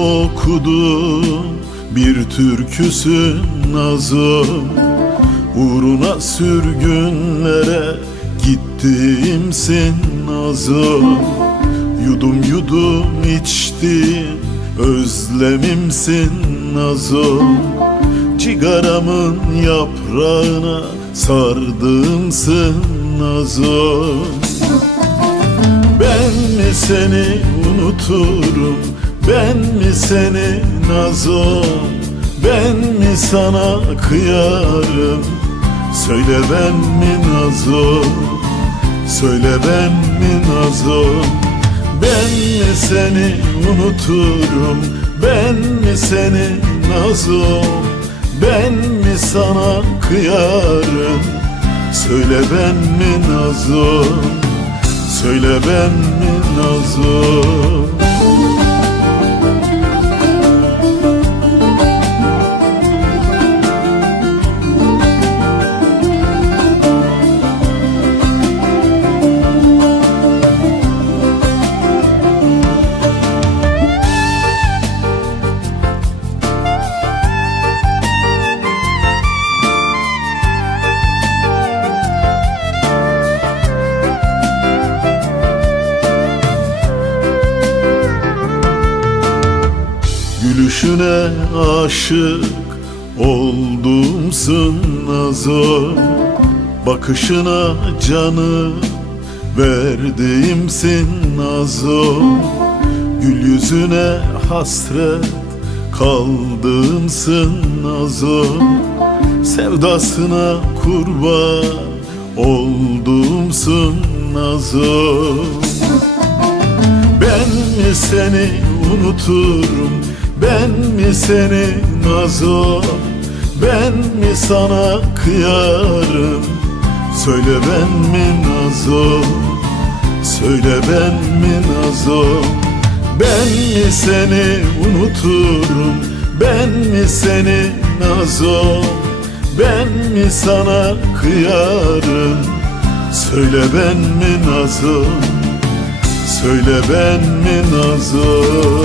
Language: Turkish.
okudum. Bir türküsün nazım. Uğruna sürgünlere gittiğimsin nazım. Yudum yudum içtim özlemimsin nazım. Cigaramın yaprağına sardığımsın nazım. Ben mi seni unuturum Ben mi seni nazım Ben mi sana kıyarım? Söyle ben mi nazım Söyle ben mi nazım Ben mi seni unuturum? Ben mi seni nazım Ben mi sana kıyarım? Söyle ben mi nazım Söyle ben mi nazım Gülüşüne aşık oldumsun nazım Bakışına canı verdiğimsin nazım Gül yüzüne hasret kaldığımsın nazım Sevdasına kurban oldumsun nazım ben seni unuturum Ben mi seni nazım Ben mi sana kıyarım? Söyle ben mi nazım Söyle ben mi nazım Ben mi seni unuturum? Ben mi seni nazım Ben mi sana kıyarım? Söyle ben mi nazım Söyle ben mi nazım